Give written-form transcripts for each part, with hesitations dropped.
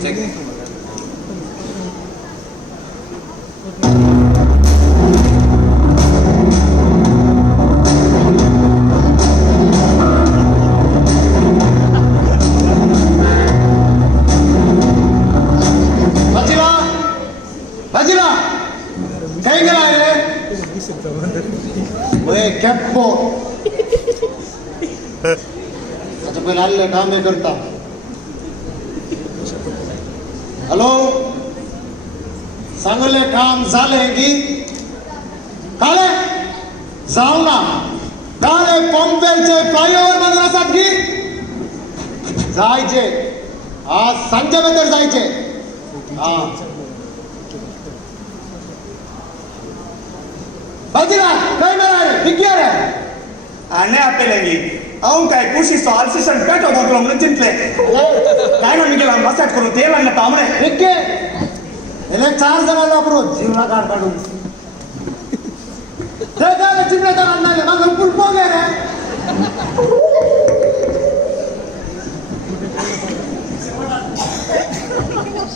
check. कॅप्पो अच्छा पहिले आलेलं काम हे करता. हॅलो सांगले काम झाले की काले जाऊ ना काले पंपेचे फ्लायओव्हर बंद असतात की जायचे आज संध्याकाळी जायचे. हा बाजीला काय नाही दिग्या रे आने आपेलेंगी अवं काय कुशी सॉल सेशन पेटो बगलो म्हणून चिंतले काय ना मिगेला मसाज करून तेल आणलं तांबडे दिग्गे ele 4 जणांना वापरू जीवना काढ काढून ते काय चिमण्याचा आणणार माझं पुलपो गे रे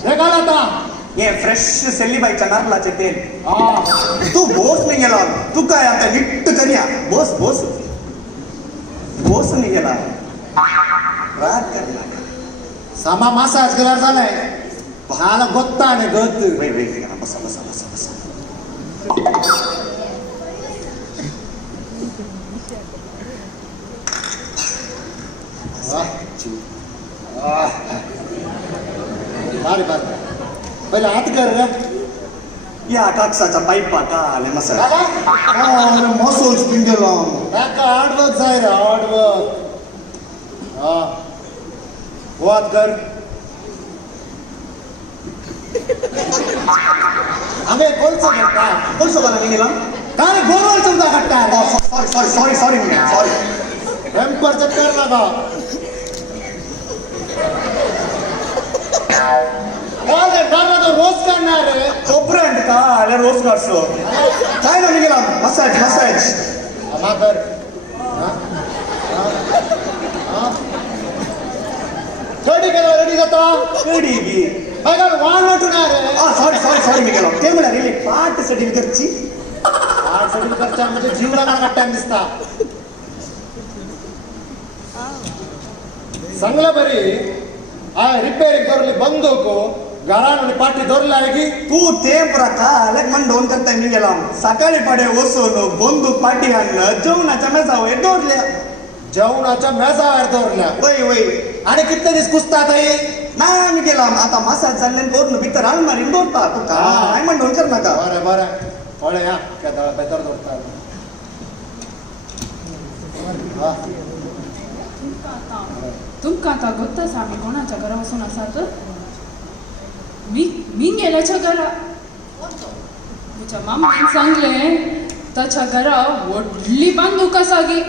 हे काय आता ये फ्रेश सेल्ली बाईच्या नारळाचे तेल हा तू बोस नाही गेला तू काय आता नीट करिया बोस बोस बोस नाही गेला रात करला सामा मसाज केल्यावर झालाय मला गोत्ता ने गत वे वे बसा बसा बसा बसा बारे बारे पहिले हात कर रे या काकसाचा पाईप का आले मसाज अरे मसोज पिंगेला का हार्डवर्क जाय रे हार्डवर्क हा वाद कर आम्ही कोणचं करता कोण सोबत नाही गेला काय गोल चौदा खट्टा sorry sorry sorry sorry sorry temper चक्कर लगा अरे दादा तो रोज करणार रे कोपरंट का आले रोज करसो काय ना गेला मसाज मसाज आम्हा कर कधी केला रेडी जाता कडी गी बघा वाण नटणार रे सॉरी सॉरी सॉरी मी गेलो ते मला रिली पार्ट सेटिंग करची आठ सेटिंग करता म्हणजे जीवला काढता दिसता चांगला बरी आय रिपेअरिंग करली बंदूक घरामध्ये पाठी धरला आहे की तू ते प्रकार मन दोन करता मी गेला सकाळी पडे ओसवलो बंदूक पाठी आणलं जेवणाच्या मेजावर दोरल्या जेवणाच्या मेजावर धरल्या वय वय आणि किती दिवस कुसतात आहे नाही मी गेला आता मसाज चालले दोरलो भीतर आणून मारी दोरता तू काय मन दोन कर नका बरं बरं फळे या क्या दळा बेतर धरता तुमका आता गोत्ताच आम्ही कोणाच्या घरा वचून आसात मी गेल्याच्या घरा म्हज्या मामान सांगले ताच्या घरा व्हडली बांदूक आसा गे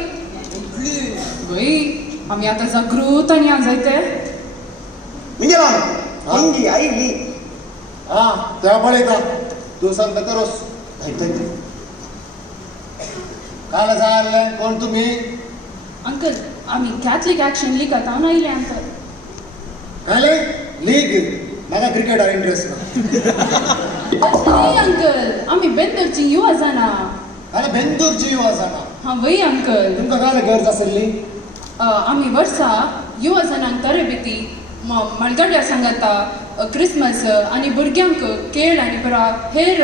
वय आमी आतां जागृत आनी या जायते मी गेला अंगी आईली हा त्या पळयता तू सांगता करोस काल जाय कोण तुम्ही अंकल आमी कॅथलिक ॲक्शन लीगात हांव आयले अंकल काले लीग मला क्रिकेटर इंटरेस्ट नाही अंकल आमी बेंदूरची युवा जाणा काले बेंदूरची युवा जाणा हा वय अंकल तुमका काले गरज आसली आमी वर्सा युवा जनांक तरेबेती मळगड्या सांगाता क्रिसमस आनी भुरग्यांक खेळ आनी बरा हेर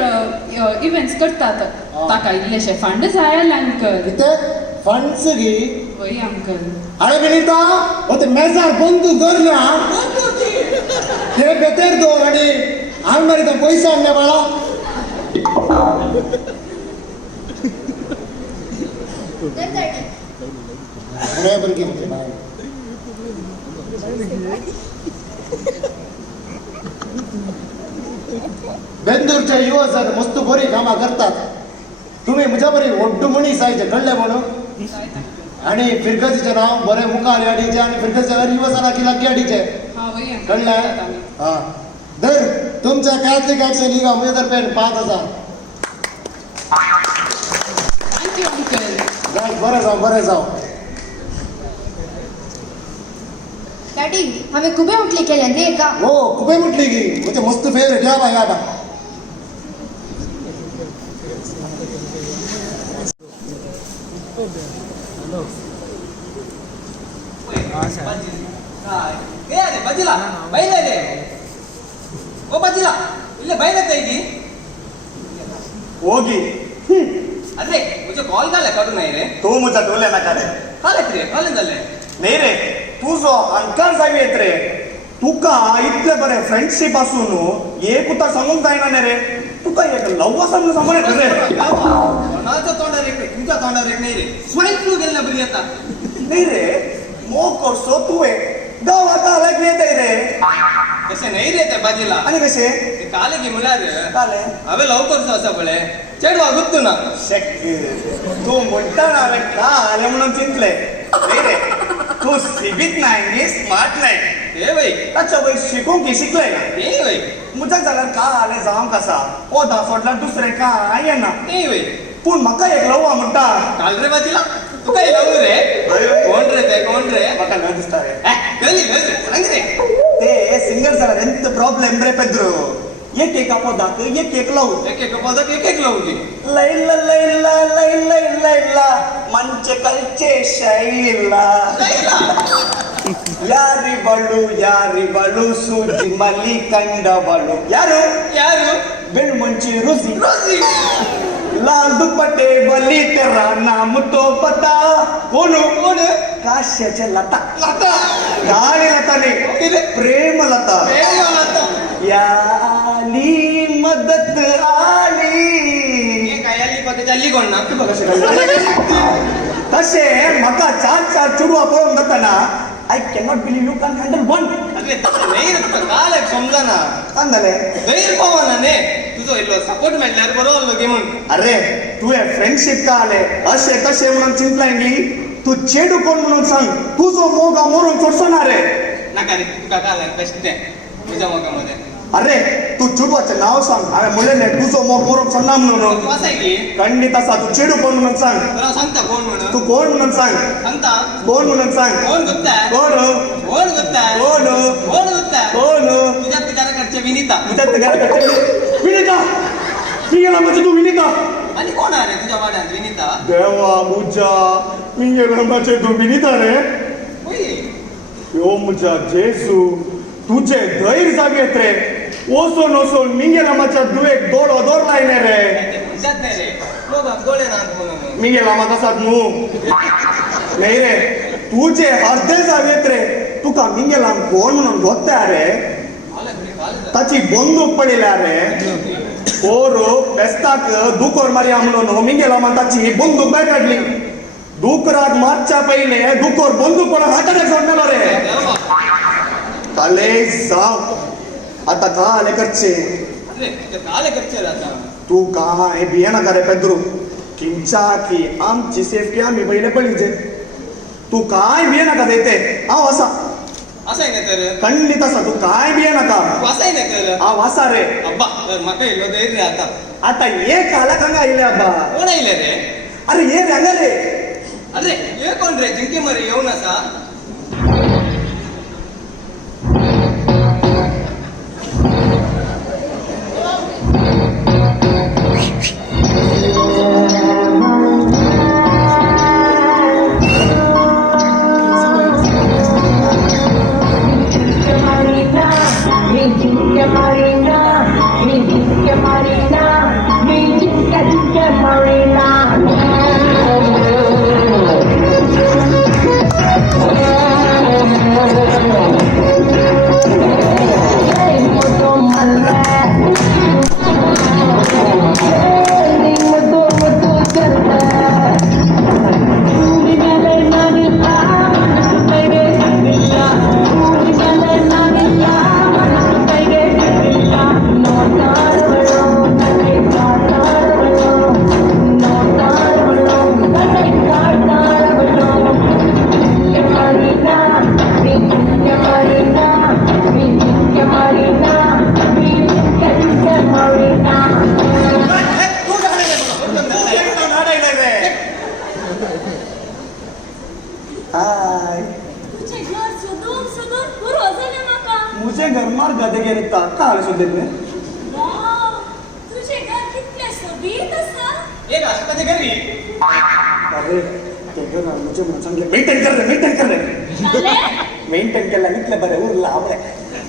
इव्हेंट्स करतात ताका इल्लेशे फंड जाय आसले अंकल इथे फंड्स गी वय अंकल अरे बिनिता ओ ते मेजार बंदूक धरला ते बेतेर दोर आणि आलमारी तो पैसा आणले बाळा अरे बरं बेंदूरच्या युवा जर मस्त बरी कामा करतात तुम्ही म्हज्या बरी ओड्डू मनीस आयचे कळले म्हणून आणि फिरकतीचे नाव बरे मुखार अडीचे आणि फिरकतीच्या युवा जाणा की लागीं अडीचे कळलं हा दर तुमच्या कॅथलिक ॲक्शन लीगा मेजर पेन 5000 थँक्यू अंकल जाय बरे जाऊ डॅडी आम्ही कुबे उठली केले का हो कुपे म्हटली की म्हणजे मस्त फेवरेट या बा ಬಜ್ಜಿಲ್ಲ ಬೈಲೇ ಓ ಬಜ್ಜಿಲ್ಲ ಇಲ್ಲೇ ಬೈಲತ್ತೆ ಈಗ ಹೋಗಿ ಅದೇ ಮುझे कॉल झाला करू नाही रे तो मुझा डोले नका रे कालच रे कॉलेज झाले नाही रे तू जो अंकार जावी येत रे तुका इतले बरे फ्रेंडशिप असून एक उतार सांगून जायना रे तुका एक लव्ह असं सांगून येत रे कोणाचं तोंडावर एक तुझ्या तोंडावर एक नाही रे स्वाईन फ्लू गेला बरी आता नाही रे मो करसो तू आहे गावात आला की येते रे कसे नाही रे त्या बाजीला आणि कसे काले की मुलार काले अवे लवकर असं बळे चढवा गुप्तू ना शेक तू म्हणताना आले का आले म्हणून चिंतले नाही रे तू सिबीत नाही स्मार्ट नाही हे बाई अच्छा बाई शिकून की शिकलाय ना ते बाई मुझा जाल्यार का आले जावं कसा ओदा सोडला दुसरे काय येना ते बाई पूण म्हाका एक लव्ह म्हणटा काल रे बाजीला तू काही लावू रे कोण रे म्हाका न दिसता रे गली सांग रे ते सिंगल जाल्यार ಎಂತ ಪ್ರಾಬ್ಲಮ್ रे ಪೆದ್ರು एक ಪದಾಕ एक ಲವ್ एक पदात एक लावू की ಲೈಲ ಲೈಲ ಲೈಲ ಲೈಲ ಮಂಚ ಕಲ್ಚೆ ಶೈಲ ಯಾರಿಬಳು ಸೂಜಿ ಮಲ್ಲಿ ಕಂಡವಳು ಯಾರು ಬೆಳ್ಮಂಚಿ ರುಸಿ लाल दुपट्टे बली तेरा नाम तो पता कोण काश्याच्या लता गाणी लता नाही प्रेम लता याली मदत आली काय आली पक्के चालली कोण ना तू कसे तसे मका चार चुडवा पळून जाताना I cannot believe you can handle one अरे तसं नाही रे तुझं काल एक समजा ना कांदले गैर पवानाने तुझं इल्लो सपोर्ट मेळ्ळ्यार बरो आलो गे म्हण अरे तू हे फ्रेंडशिप का आले असे तसे म्हणून चिंतलायली तू चेडू कोण म्हणून सांग तुझो मोगा मोरून चोडसो ना रे नका रे तुका काल बेस्ट दे तुझ्या मोगामध्ये अरे तू चुडवाचे नाव सांग हांवें म्हणलें तुजो मोग मोरून सोडना म्हणून तू असा की खंडीत आसा तू चेडू कोण म्हणून सांग तुला सांगता कोण म्हणून तू कोण म्हणून सांग सांगता कोण म्हणून सांग कोण गुप्ता कोण कोण गुप्ता कोण कोण गुप्ता कोण तुझ्या घराकडच्या विनीता तुझ्या घराकडे विनिता मी गेला म्हणजे तू विनिता आणि कोण आहे रे तुझ्या वाड्यात विनीता देवा मुजा मी गेला म्हणजे तू विनिता रे होय यो मुजा जेसू तुझे धैर्य जागेत रे ओसोन ओसोन मिंगे लामाच्या दुवेक दोड ओदोर लायले रे तुझ्यात नाही रे लोक गोळे ना म्हणून मिंगे लामा कसात न्हू नाही रे तुझे अर्धे जागेत रे तुका मिंगे लाम कोण म्हणून गोत्ता रे ताची बंदूक पडिल्या रे पोरू बेस्ताक दुकोर मारया म्हणून मिंगे लामान ताची बंदूक भायर काडली दुकराक मारच्या पयले दुकोर बंदूक पडून हाताने सोडलेलो रे काले जाव आता काय करचे अरे काले करचे आता तू काय भिये नका रे पेद्रू किंचा की आमची सेफ्टी आम्ही पहिले पडीचे तू काय भिये नका देते हांव आसा असं आहे ना तर खंडित आसा तू काय भिये नका असं आहे ना तर हांव आसा रे अब्बा तर म्हाका इल्लो धैर्य आता आता एक आला हांगा आयले अब्बा कोण आयले रे अरे ये रे हांगा रे अरे हे कोण रे जिंके मरे येऊन असा Marina. मुझे घर मार गधे गेरता काल सुद्धा वाव, तुझे घर कितने सबीत असा एक अशोकाच्या घरी अरे ते घर मुझे म्हणून चांगले मेंटेन कर रे झाले मेंटेन केला निघले बरे उरला आवडे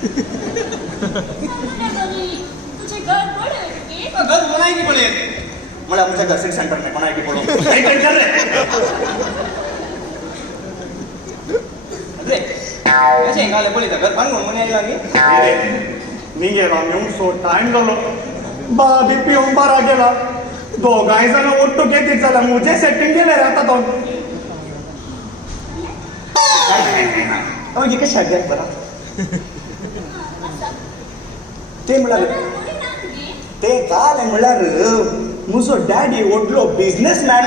तुझे घरी तुझे घर बडे की घर बनाय की पडेल मला आमच्या घर सेंटर में बनाए की बोलो मेंटेन कर रे अरे कसे गाले पडले घर बांधून म्हणे लागली निघे ना येऊन सो टाइम झालो बा बीपी उंबारा गेला दोघाही जण ओट्टू घेतील चला मुझे सेटिंग केले राहता दोन अहो कशा घ्या बरा ते म्हणाले कोणी नांगी ते काल म्हणाल मुझो डॅडी ओढलो बिझनेस मॅन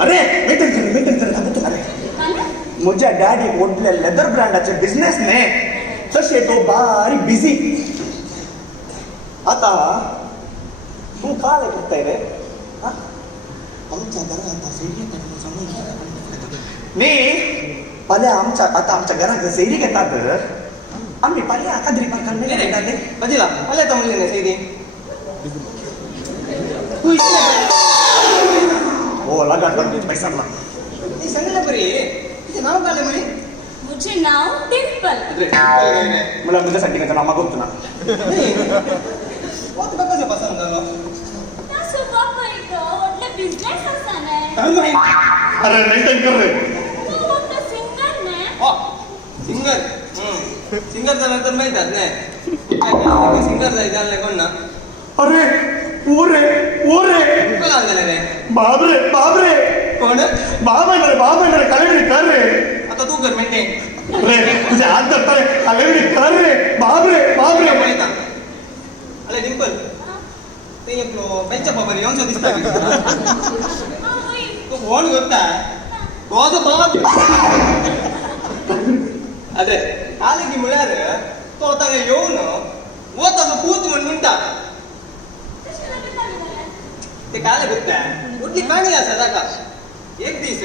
अरे मेंटेन कर दाखवतो अरे मुझ्या डॅडी ओढल्या लेदर ब्रँडाचे बिझनेस ने तसे तो बारी बिझी आता तू काय करताय रे हा? आमच्या घरात मी पहिले आमच्या घरात सैरी घेतात आम्ही पहिले एखादी प्रकार बजीला आले तर म्हणले नाही सैदी तू हो लगा पैसा ती सांगितलं बरी तिचे नाव काय म्हणे मुझे नाव डिंपल मला तुझ्यासाठी त्याचं नाव मागवतो ना बहुत कसं पसंत झालं त्यासो बापा एक ओटले बिझनेस असा ने अरे मेंटेन कर रे तू ओटले सिंगर ने सिंगर झालं तर माहितात नाही सिंगर जायचं नाही कोण ना अरे ओ रे कोण झालं रे बाबरे कोण बाब आहे कलेक्ट कर रे आता तू कर म्हणते रे तुझे हात धरताय कलेक्ट कर रे बाबरे अरे डिंपल ते एक बेंच बाबा येऊन दिसता तो फोन करता तो जो बाप अरे आले की म्हळ्यार तो आता येऊन वो तसं पूत म्हणटा ते काय करता कुठली काणी असा ताका एक दीस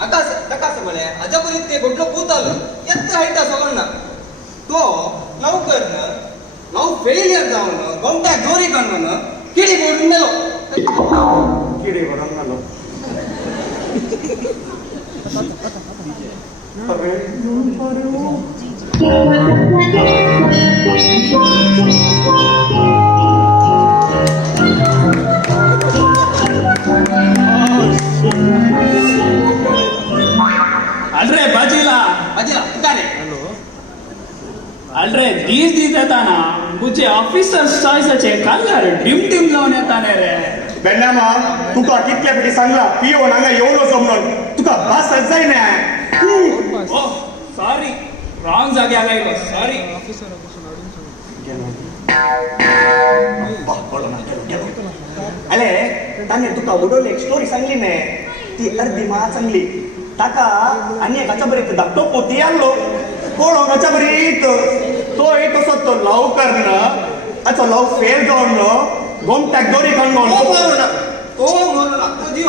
आकाश म्हणे अजापुरीत ते गोडलो पूत आलं येत हायटा सगळ्यांना तो लवकर फेलियर जाऊन गोमट्याक दोरी काढून किडी बोलून नेलो किडे भरून आलो अरे अल्रे बाजीला काय अल्रे दीस येता ना मुझे ऑफिसर चॉईसाचे कलर ड्रीम टीम लावून येताने रे बेन्नामा तुका कितल्या पिटी सांगला पिओ नांगा येवलो समजून तुका बस जाय ना ओ सॉरी रॉंग जाग्यार आयलो सॉरी अरे ताने तुका उडवली एक स्टोरी सांगली ने ती अर्धी मा चांगली ताका आणि एकाच्या बरीत धाकटो पोती आलो कोण होण्याच्या बरीत तो एक असो तो लव करणं अच्छा लव फेल जाऊन गोमट्याक दोरी काढून तो जीव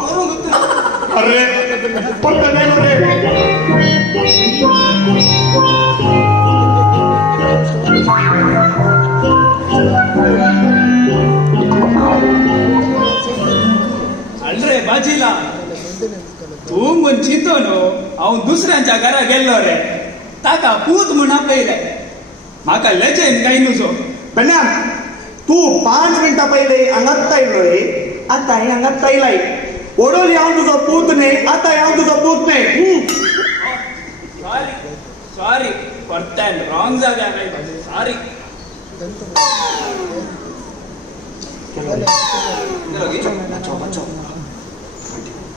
मरून अरे पण अल्रे बाजीला तू म्हण चितो न्हू हांव दुसऱ्यांच्या घरा गेल्लो रे ताका पूत म्हण आपयले म्हाका लेजेन काय नुजो बेन्या तू 5 मिनिटां पहिले हांगात तायलोय आता हांगात तायलाय ओडोली हांव तुजो पूत न्ही आता हांव तुजो पूत न्ही सॉरी परत्यान रॉंग जाग्यार आयलो सॉरी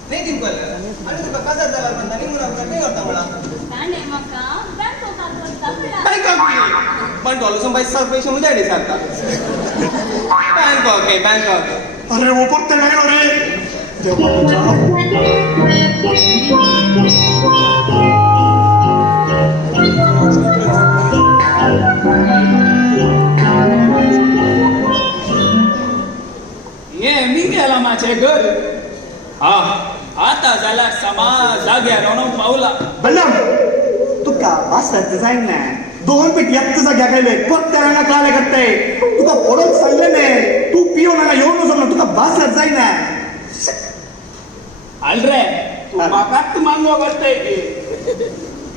नाही डिंपल आणि तुका कसं झाला पण निघून काय करता मला ताने मका बँकॉकात वचता काय काम पण डॉलर पैसे मुझ्याकडे सारखा बँकॉक अरे वो पत्ते लागलो रे ये मी गेला माझे घर हा आता जाल्यार समाज जाग्यार रावंक पावला. बंडम तुका भासत जायना 2 पीठ एकच जाग्यार गेले फक्त हांगा काले करताय तुका पडोवंक सांगले न्ही तू पिवन हांगा येवन वचोना तुका भासत जायना. आलरे तू म्हाकाच मांगो करताय की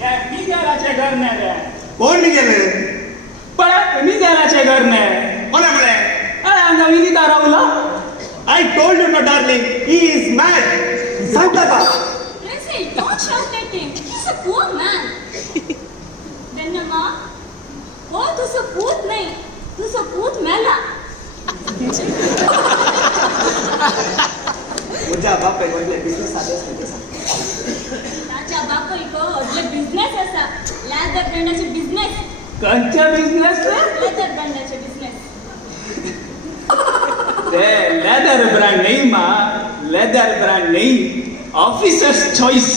हे मिगेलाचे घर न्ही रे. कोण गेले पळय मिगेलाचे घर न्ही. कोणे म्हळे अरे हांगा विनिता रावला. I told you know darling he is mad सांगता का Tracy, don't shout at him. He's a poor man. Dennamma, oh, तुझं पूत नाही, तुझं पूत मेला. तुझ्या बापाय वडले बिझनेस आले ताच्या बापायक असले बिझनेस असा. लेदर ब्रँडाचे बिझनेस. खंयचे बिझनेस रे? लेदर ब्रँडाचे बिझनेस. ते लेदर ब्रँड नाही मा. लेदर ब्रँड नाही. Officer's choice.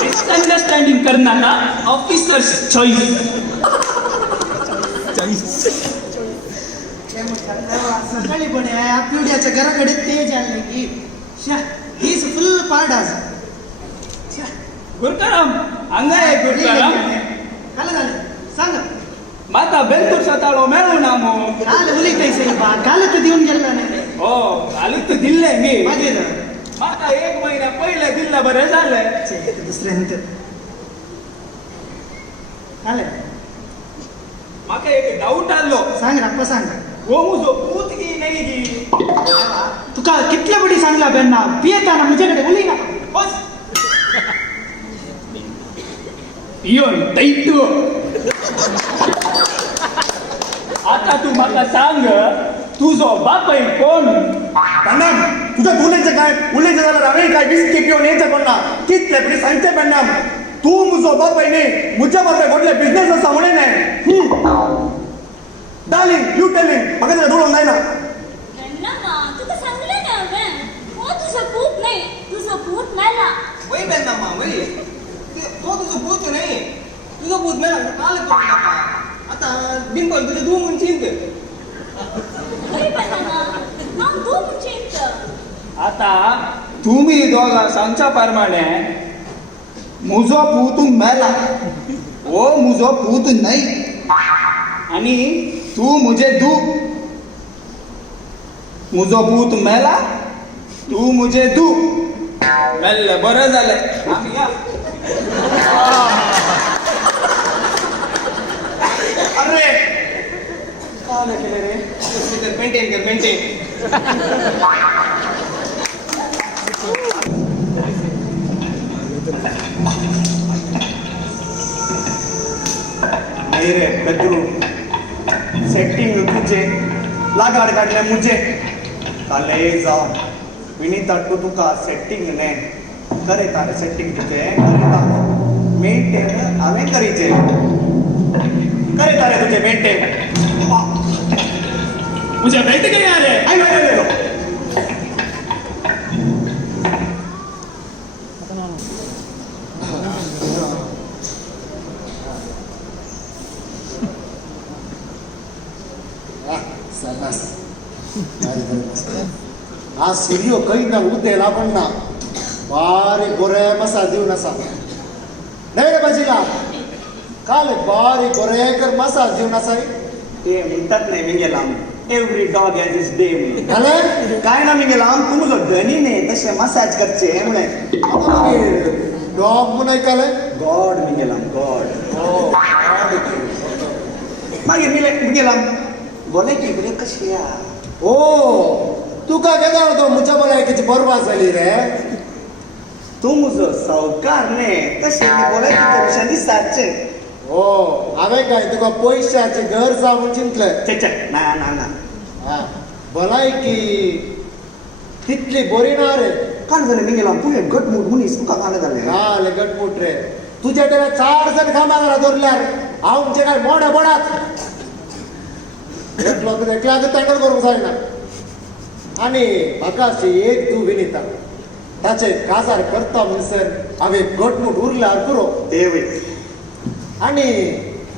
मिसअंडरस्टँडिंग करनाका. Officer's choice. सकाळी पण पिवड्याच्या घराकडे तेज आले की हीच फुल पार्ट आज गुरकाराम हांगा ये गुरकाराम. काल झालं सांग माता बेंतूर सताळो मेळू ना मो. काल उलयताय सर बा काल तर देऊन गेला नाही हो कालच दिल्ले मी. मागेल माका 1 महिना पहिले दिल्लं बरं झालं. दुसऱ्यानंतर काल माका एक डाऊट आलो. सांग राप्पा सांग हो मुजो पूत की नाही की. तुका कितल्या बडी सांगला बेन्ना पियेताना मुझ्याकडे उलय ना बस पियोन तैतू. आता तू माका सांग तुझो बापय कोण. बंडम तुझ्या उलयचं काय उलयचं जाल्यार हांवें काय बिस्कीट घेवन येते पडना कितले तरी सांगते बंडम तू म्हजो बापाय न्ही म्हज्या बापाय व्हडले बिझनेस आसा म्हणून न्ही. डार्लिंग यू टेल मी म्हाका त्याला उलोवंक जायना. Dennamma, तुका सांगले ना हांवें. हो, तुझं पूत नाही, तुझं पूत मेला. वय बेन्नाम्मा वय तो तुझं पूत नाही. तुझं पूत मेला काल करता. आता बिनपल तुझे 2 म्हण चिंत. वय Dennamma, हांव तूं म्हणचीत. आता तुम्ही दोघा सांगच्या प्रमाणे मुजो पूत मेला. ओ मुजो पूत नाही. आणि तू मुझे दू. मुजो पूत मेला तू मुझे दू. मेल्ले बरं झालं. आम्ही या. अरे काय केले रे मेंटेन कर मेंटेन. नाही रे बदरू सेटिंग तुझे लागाड काढले मुझे काले जाऊन विनीता तू तुका सेटिंग ने करे तारे सेटिंग तुझे करिता मेंटेन हांवें करीचे करे तारे तुझे मेंटेन मुझे बेट गए आले. आई नो हा सूर्य काही ना उदेला पण ना बारीक गोरे मसा देऊन असा नाही रे बाजीला काल बारीक गोरेकर मसा देऊन असा ते म्हणतात नाही मी गेला every dog has is day झालं काय ना मी गेला तू मुजो धनी ने तसे मसाज करचे म्हणे डॉग म्हणून ऐकायला गॉड मी गेला गॉड मागीर मी गेला बोले की बरे कशी या ओ तुका केदा तो मुच्या भलायकीची बरबाद झाली रे तू मुजो सावकार ने कशे मी बोले तुझ्या विषयाने दिसताचे हो हांवें काय तुका पयशाचे घर जावून चिंतलं चे ना ना ना हा भलायकी तितली बरी ना रे काल जाले मी गेला तू एक गट मूड मुनीस तुका काल जाले काल गटमुट रे तुझ्या तेला 4 जण कामाला दवरल्यार हांव म्हणजे काय मोठ्या बडात एकला तांगड करूंक जायना आनी म्हाका अशी एक तूं विनिता ताचे काजार करता म्हणसर हांवें गटमूट उरल्यार पुरो देवी आनी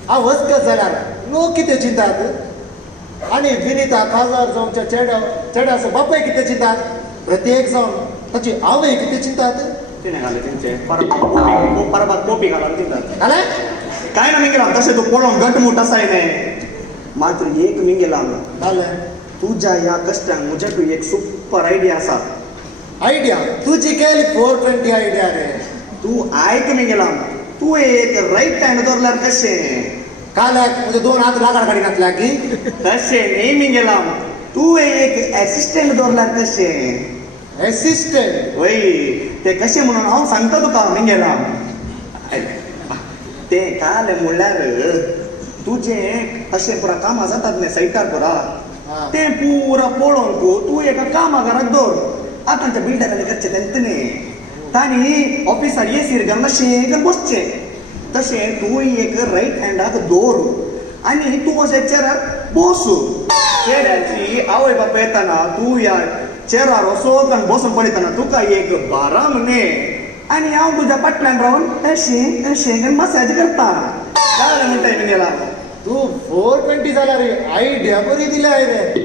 हांव वचकत जाल्यार लोक कितें चिंतात आनी विनिता काजार जावच्या चेड्याचो बापाय कितें चिंतात प्रत्येक जावन ताची आवय किती चिंतात ते नाही घाले त्यांचे परत कोपी घाला तिथं आला काय ना मिंगेला तसे तो पळून गट मोठा साय नाही मात्र एक मिंगेला आलं तुझ्या या कष्टांक मुझ्याकडे एक सुपर आयडिया असा आयडिया तुझी केली 420 आयडिया रे तू ऐक मिंगेला तू एक राईट हँड दौरल्यार कशे काल्याक म्हणजे 2 हात लागाड गाडी घातल्या की तशे नाही मिंगेला तू एक असिस्टंट दौरल्यार कशे असिस्टंट वय ते कशे म्हणून हांव सांगता तुका मिंगेला ते काल म्हणल्यार तुझे असे पुरा कामां जातात न्ही सायटार पुरा ते पुरा पळोवन तू एका कामागाराक दवर आतांच्या बिल्डरांनी करचे तेंतनी तांणी ऑफिसार येसीर घालून शेगन बसचे तशे तू एक राईट हँडाक दवर आनी तू अशे चेरार बसू चेड्याची आवय बाप येताना तू या चेरार वसोत आनी बसून पळयताना तुका एक बारा म्हणे आनी हांव तुज्या फाटल्यान रावन अशें अशें मसाज करता काय म्हणटाय मिंगेला तू 420 जाला रे आयडिया बरी दिल्या रे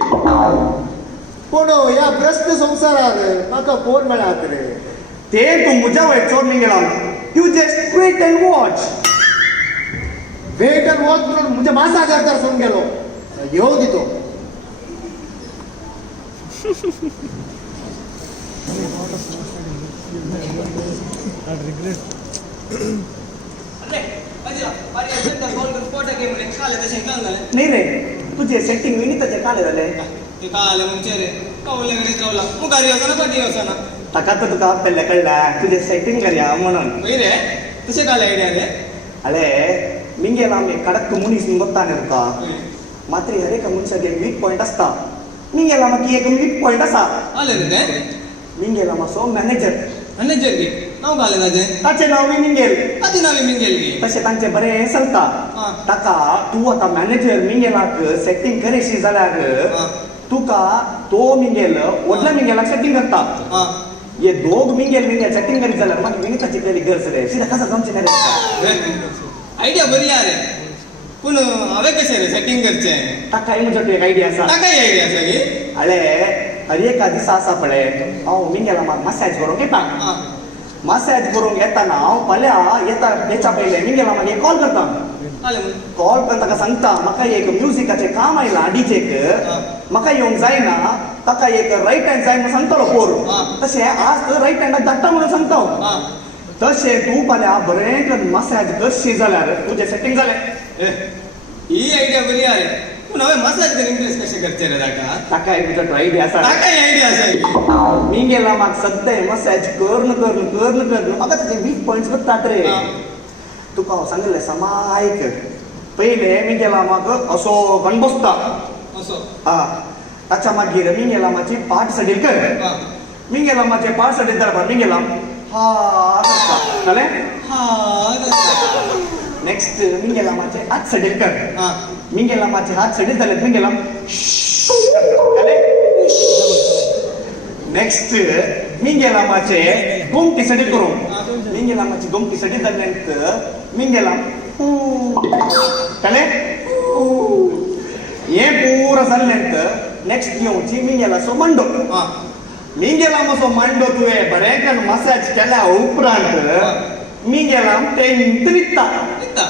पूण या भ्रष्ट संवसारार म्हाका फोन मेळ्ळात रे ते तू म्हज्या वयर चोर मिंगेला you just wait and watch wait and watch म्हणून म्हणजे मासा करता सोडून गेलो येऊ दितो अरे अजिला पारी अजंता कॉल कर फोटो के म्हणे काले तसे काय झालं नाही रे तुझे सेटिंग विनीताचे काल झाले ते काले मग चेरे कवले गडे कवला मुगारी होता ना पाटी होता ना ताका तर तुका पहिले कळला तुझे सेटिंग करया म्हणून वय रे तसे काले आयडिया रे अळे मिंगेला आमी कडक मनीस ಗೊತ್ತಾನೆ तुका मात्र हर एक मनशाक एक वीक पॉइंट असता मिंगेला माकी एक वीक पॉइंट असा आले रे ते मिंगेला मासो मॅनेजर मॅनेजर की नाव घाले ना ते ताचे नाव मिंगेल आधी नावे मिंगेल की तसे तांचे बरे चलता हा. ताका तू आता मॅनेजर मिंगेलाक सेटिंग करेशी जाल्यार हा. तुका तो मिंगेल वडला मिंगेलाक सेटिंग करता हां ये दोग मिंगेल सेटिंग करीत जाल्यार मागीर विनीताची केली गरज रे सीधा कसा जमचे ना रे आयडिया बरी आहे रे पण हांवें कशें रे सेटिंग करचें ताकाय म्हज्या एक आयडिया आसा ताकाय आयडिया आसा की अळे अरे एका दिसा आसा पळय हांव मिंगेला म्हाका मसाज करूंक येता हां मसाज करूंक येताना हांव फाल्यां येता तेच्या पयले मिंगेला मागीर कॉल करता आले मग कॉल करून ताका सांगता म्हाका एक म्युझिकाचें काम आयलां डीजेक हा. म्हाका येवंक जायना ताका एक राईट हँड जाय म्हणून सांगतलो पोर हा. तशें आज राईट हँडाक धाडटा म्हणून सांगता हांव. हां तशें तूं फाल्यां बरें करून मसाज करशी जाल्यार तुजें सेटिंग जालें ही आयडिया बरी आहे रे पूण हांवें मसाज करून इम्प्रेस कशें करचें रे ताका ताका एक तुजो आयडिया आसा ताकाय आयडिया आसा की मिंगेला म्हाका सद्दां मसाज करून म्हाका ताचे वीक पॉयंट्स करतात रे हा. तुका हांव सांगलें समायक पयले मिंगेला म्हाका असो गण बसता असो ताच्या मागीर मिंगेला माची पाट सडील कर हां मिंगेला माचे पाट सडील जाल्यार मिंगेला हा करता जालें हां नेक्स्ट मिंगेला माचे हात सडील कर हां मिंगेला माचे हात सडील जाल्यार मिंगेला नेक्स्ट मिंगेला माचे गोमटी सडील करूं मिंगेला माची गोमटी सडील जाल्यानंतर मिंगेला जालें हे पुरा जाल्यानंतर नेक्स्ट येवची मिंगेला सो मांडो हां मिंगेला मासो मांडो तुवें बरें करून मसाज केल्या उपरांत मिंगेला तेंत न्हिदता येता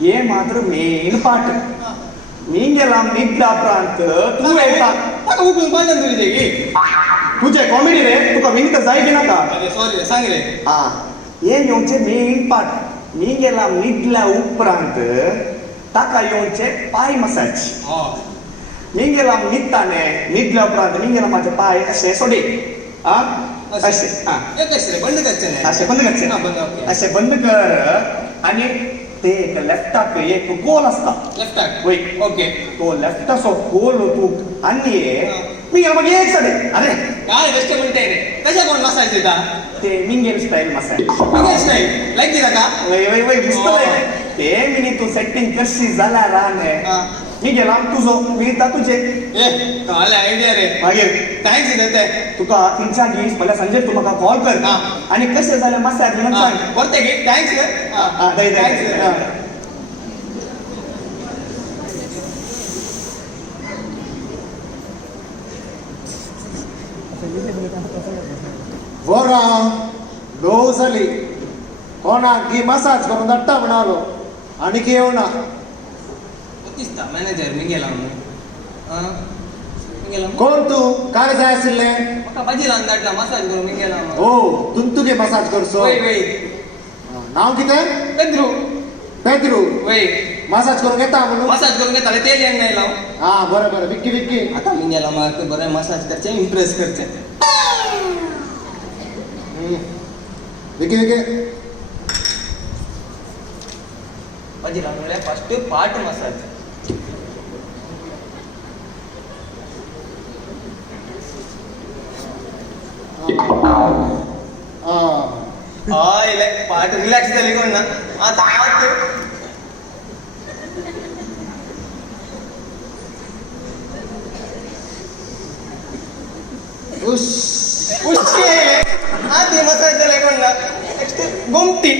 हे मात्र मेन पार्ट मिंगेला न्हिदला उपरांत तूं येता म्हाका उठून पाहिजे तुझे की तुझे कॉमेडी रे तुका विनीत जाय की नाका अरे सॉरी रे सांग रे हा हे येवचे मेन पार्ट मिंगेला न्हिदल्या उपरांत ताका येवचे पाय मसाज हां मिंगेला न्हिदताने न्हिदल्या उपरांत मिंगेला माझे पाय अशे सोडे अशे हा एक कशें रे बंद करचें न्ही असे बंद करचे हां बंद ओके असे बंद कर आणि ते एक लेफ्टाक एक गोल असता लेफ्टाक वय ओके तो लेफ्टाचो गोल तू आणि मिंगेला मागीर एक सडे अरे काय बेस्ट म्हणते रे कशा कोण मसाज दिता ते मिंगेल स्टाईल मसाज कशें नाही लायक दिता का वय वय वय दिसतले ते मिनी तू सेटिंग कशी जाला राने हां मिंगेला तुझो मिळता तुझे ए काल आयडिया रे मागीर थँक्स देते तुका 3-4 दीस फाल्यां सांजे तू म्हाका कॉल कर हा. आणि कशें जालें मसाज म्हणून सांग परते की थँक्स हा, दे, दे, थँक्स दे. हा. बोरा लो झाली कोणाक की मसाज करून धाडटा म्हणालो आनी की येवना दिसता मॅनेजर मी गेला म्हणून मी गेला कोण तू काय जाय आशिल्ले म्हाका भाजी लावन धाडला मसाज करून मी गेला ओ तुगे मसाज करसो वय वय नाव कितें पेद्रू पेद्रू वय मसाज करून येता म्हणून मसाज करून घेताले तेल येंग नाही लाव हा बरं बरं विक्की विक्की आता मी गेला म्हाका बरें मसाज करचे इम्प्रेस करचे विक्की विक्की भाजी लावन म्हणल्यार फस्ट पार्ट मसाज हय पार्ट रिलॅक्स जाली कोण ना आता उश पुष्टी आधी मसाज झाले कोण ना नेक्स्ट गोमटी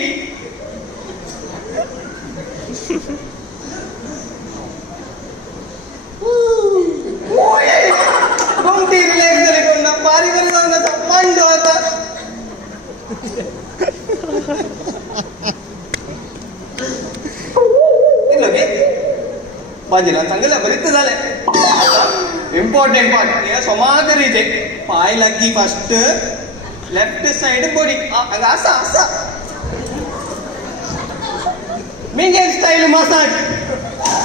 गोमटी रिलॅक्स झाले कोण ना पारी करून जाऊन असा पांडू आता बाजीला सांगितलं बरीच झालंय इम्पॉर्टंट पार्ट हे सोमागरीचे पाय लागी फर्स्ट लेफ्ट साइड बॉडी असा असा मिंगेल स्टाईल मसाज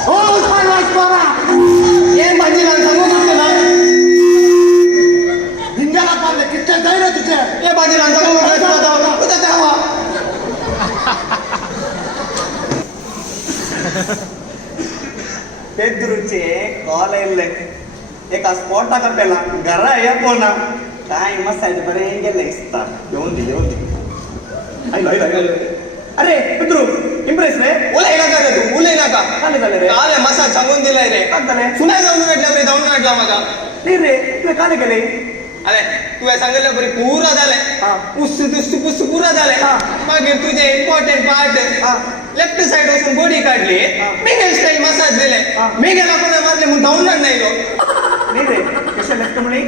ओ उस्मान बोरा हे बाजीला सांगू शकतो ना भिंगाला पाडले किती जाय रे तुझे हे बाजीला सांगू कुठं जावा पेद्रूचे कॉल येयल्ले एका स्पॉटाक पेला घरा येपोना काय मसाज बरें गेले दिसता येऊन दे आयलो आयलो आयलो अरे पेद्रू इम्प्रेस रे उलय नाका रे तू उलय नाका काय झाले रे काले मसाज सांगून दिलाय रे काय झाले सुनाय जाऊन भेटला रे जाऊन भेटला म्हाका नाही रे तुला काय केले अरे तुवें सांगितलं बरी पुरा जालें पुस पुस पुरा जालें मागीर तुझे इम्पॉर्टंट पार्ट लेफ्ट साइड वचून बॉडी काढली मिंगल स्टाईल मसाज दिले मिंगेला कोणा मारले म्हणून डाऊनलोड नाही लो नाही रे कशा लेफ्ट म्हणे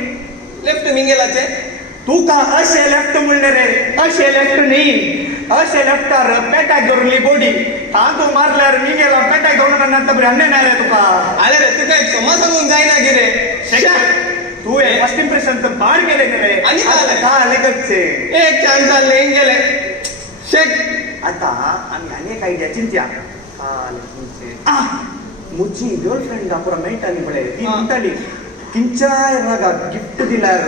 लेफ्ट मिंगेलाचे तू का असे लेफ्ट म्हणले रे असे लेफ्ट नाही असे लेफ्टार पेटाक धरली बॉडी तू मारल्यार मी गेला पेटाक धरून नंतर बरी अन्याय नाही रे तुका अरे रे तुका एक समा सांगून जायना की रे तू फर्स्ट इम्प्रेशन तर बाहेर गेले रे आणि आले कच्चे एक चान्स आले गेले शेक आता आम्ही अनेक आयडिया चिंत्या मुझी गर्लफ्रेंड पुरा मेळटाली पळय ती म्हणटाली किंचाय रागाक गिफ्ट दिल्यार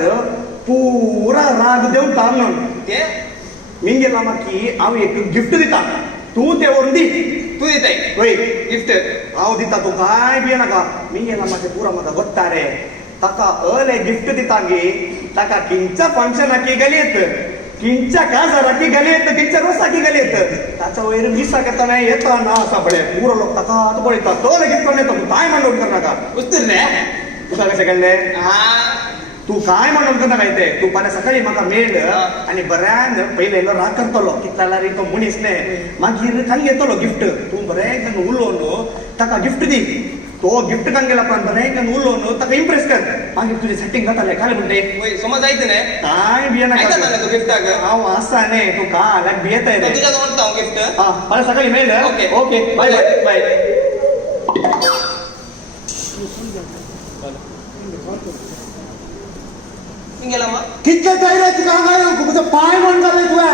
पुरा राग देऊन म्हणून ते मी गेला माकी हांव एक गिफ्ट दिता तू ते व्हरून दी तू दिताय होय गिफ्ट हांव दिता तू काय भिये नाका मी गेला म्हाका पुरा म्हाका बघता रे ताका अले गिफ्ट दिता गे ताका किंच्या फंक्शनाकी गेलेत किंच्या काजाराकी गेलेत किंच्या रोसाकी गेलेत ताच्या वयर मिसा करताना येता ना असा पडे पुरो लोक ताका आत पळयता तो गिफ्ट पण येतो काय मांडून कर नाका उत्तर रे तुका कशें कळ्ळें हा तू काय म्हणून करता काय ते तू फाल्यां सकाळी म्हाका मेळ आनी बऱ्यान पयले इल्लो राग करतलो कितला जाल्यार तो मनीस न्ही मागीर कांय येतलो गिफ्ट तू बरें करून उलोवन ताका गिफ्ट दी तो गिफ्ट कांय गेला पण बरें करून उलोवन ताका इम्प्रेस कर मागीर तुजें सेटिंग जातालें काय म्हणटे वय समज आयत न्ही काय भिये आयकता नाका ना तू गिफ्टाक हांव आसा न्ही तू काय भियेताय रे तुझ्या जवळ हांव गिफ्ट हा फाल्यां सकाळी मेळ okay. Okay bye bye bye मी गेला मग कितके जाय रे तुका हांगा तुजो पाय म्हणटा रे तुवें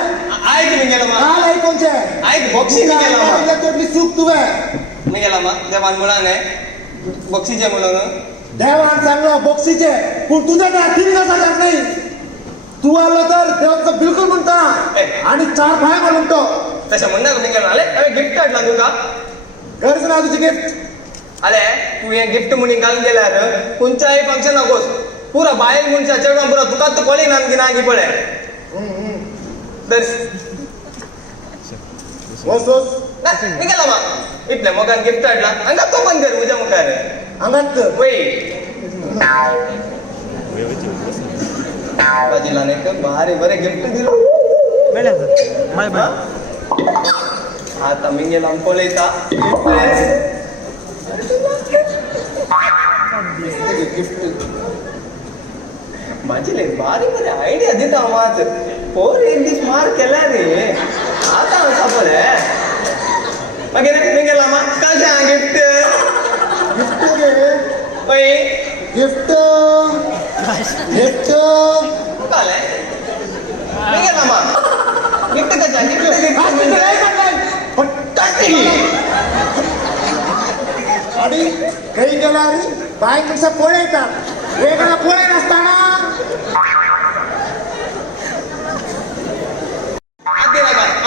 आयक मी गेला मग काल ऐकोनचे आयक बॉक्सिंग मी गेला मग तोटली चूक तुवें मी गेला मग देवान मुळाने बक्षीचे म्हणून देवान सांगलो बक्षीचे पूण तुझ्या काय 3,000 नाही तू आलो तर देवाचा बिलकुल म्हणता आणि 4 पाय म्हणतो तशें म्हणना मी गेलो आले हांवें गिफ्ट हाडला तुका गरज ना तुझी गिफ्ट आले तू हे गिफ्ट म्हणून घालून गेल्यार खंयच्याय फंक्शन नकोस पुरा बायल मनशा चेडवां पुरा तुकाच कॉलेज नांगी नांगी पळय दर्श वस वस मी गेला मग इतले मोगान गिफ्ट हाडला हांगा तो पण कर म्हज्या मुखार हांगात वय बाजीलान एक भारी बरें गिफ्ट दिलो आता मी गेला पळयता गिफ्ट माझी भारी बरें आयडिया दिता मात पोर एक दीस मार केला रे आता असा बोले मागीर मिंगेला मा कशा गिफ्ट गिफ्ट गे पै गिफ्ट गिफ्ट काले मिंगेला मा गिफ्ट कशा गिफ्ट आणि काही गेला रे बायकांचा पोळे येतात वेगळा पोळे नसताना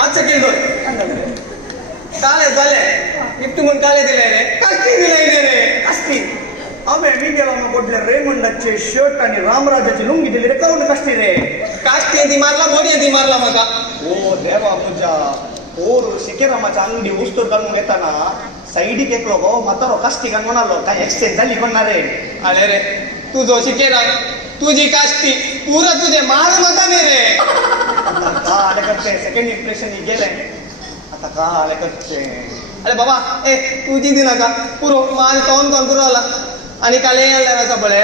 अच्छा केलं काले झाले गिफ्ट म्हणून काले दिले रे कास्ती दिले रे कास्ती आम्ही मी गेला मग कुठल्या रेमंडाचे शर्ट आणि रामराजाची लुंगी दिली रे काऊन कास्ती रे कास्ती ती मारला बोडी ती मारला मका ओ देवा तुझ्या ओरू शिकेरामाच्या अंगडी उस्तूर घालून घेताना साईडीक एकलो गो म्हातारो कास्ती घालून म्हणालो काय एक्सचेंज झाली म्हणणार रे अरे रे तू जो शिकेरा तुझी कास्ती पुरा तुझे मार मका नाही रे आता का आले करते सेकंड इम्प्रेशन ही गेले आता का आले करते अरे बाबा ए तुझी दी नका पुरो माल तोन तोन पुरो आला आणि काले यायला नका बळे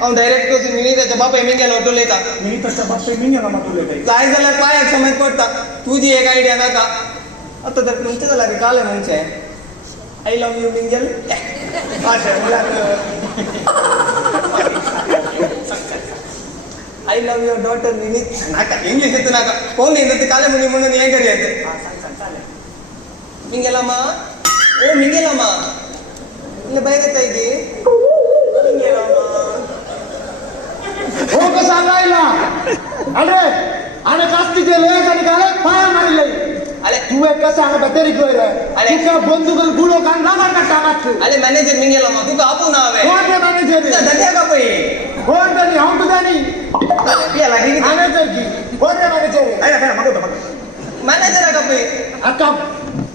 हांव डायरेक्ट तो मिनी त्याच्या बाप एमी गेलो ऑटो लेता मी तशा बाप्पे मी गेला मग तुले काही जाय जाल्यार पायाक समज पडता तुझी एक आयडिया नाका आता तर म्हणचे जाल्यार काले म्हणचे I love you mingle I love your daughter Vineet नाका इंग्लिश येतं नाका कोण येतं ते काले मुली म्हणून हे करी येते मिंगेलामा ओ मिंगेलामा ಇಲ್ಲ ಬೈಗತ್ತ ಇದೆ हो कसा राहिला अरे आणि कास्ती दिले आणि काय पाया मारले अरे तू एक कसा आणि बतेरी गोयरे अरे. तुझ्या बंदुकल गुलो कान नामा का टाकात अरे मॅनेजर मिंगेलामा तू का आपू नावे कोण रे मॅनेजर धंद्या का पै कोण तरी हम तू जानी पियाला की मॅनेजर की कोण रे मॅनेजर मॅनेजर का पै आता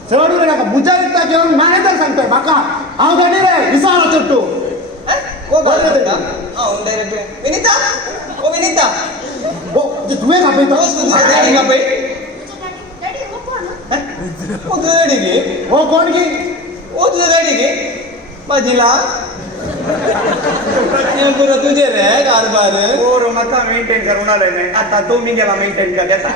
चढू रे नका मुजारिता घेऊन मॅनेजर सांगतोय बाका हाव गाडी रे विसारा चट्टू ओ बाबा हां डायरेक्ट विनीता ओ विनीता हो जे तुवे का ओ पेतो सुदू डॅडी का पै डॅडी हो कोण ओ डॅडी गे हो कोण की ओ तुझे डॅडी गे माझीला हे पुरा तुझे रे कारभार ओरू मका मेंटेन करून आले नाही आता तो मी गेला मेंटेन का देता